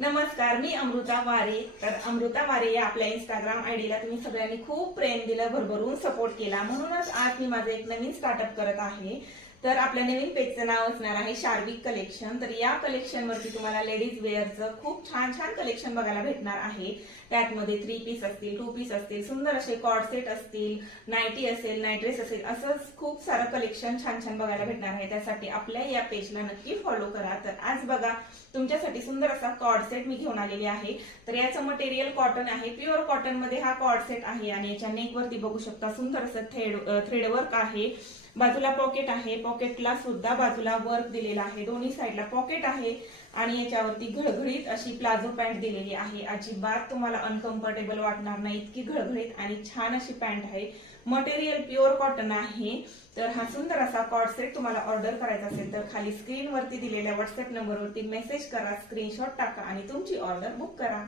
नमस्कार, मी अमृता वारे। तर अमृता वारे या आपल्या इंस्टाग्राम आयडीला तुम्ही सगळ्यांनी खूप प्रेम दिलं, भरभरून सपोर्ट केला, म्हणूनच आज मी माझं एक नवीन स्टार्टअप करत आहे। तर आपल्या नवीन पेजचं नाव असणार आहे शार्विक कलेक्शन। तर या कलेक्शन वरती तुम्हाला लेडीज वेअरचं खूप छान छान कलेक्शन बघायला भेटणार आहे। त्यातमध्ये 3 पीस असतील, 2 पीस असतील, सुंदर असे कॉर्ड सेट असतील, नाईटी असेल, नाईट ड्रेस असेल, असं खूप सारं कलेक्शन छान छान बघायला भेटणार आहे। त्यासाठी आपल्या या पेजला नक्की फॉलो करा। तर आज बघा तुमच्यासाठी सुंदर असा कॉर्ड सेट मी घेऊन आलेली आहे। तर याचं मटेरियल कॉटन आहे, प्युअर कॉटन मध्ये हा कॉर्ड सेट आहे आणि याच्या नेक वरती बघू शकता सुंदर असं थ्रेड वर्क आहे। बाजूला पॉकेट आहे, पॉकेटला सुद्धा बाजूला वर्क दिलेला आहे, दोन्ही साइडला पॉकेट आहे आणि याच्यावरती घळघळीत अशी प्लाझो पॅन्ट दिलेली आहे। अजिबात तुम्हाला अनकम्फर्टेबल वाटणार नाही, इतकी घळघळीत आणि छान अशी पॅन्ट आहे। मटेरियल प्युअर कॉटन आहे। तर हा सुंदर असा कॉर्ड सेट तुम्हाला ऑर्डर करायचा असेल तर खाली स्क्रीन वरती दिलेल्या व्हॉट्सअप नंबरवरती मेसेज करा, स्क्रीनशॉट टाका आणि तुमची ऑर्डर बुक करा।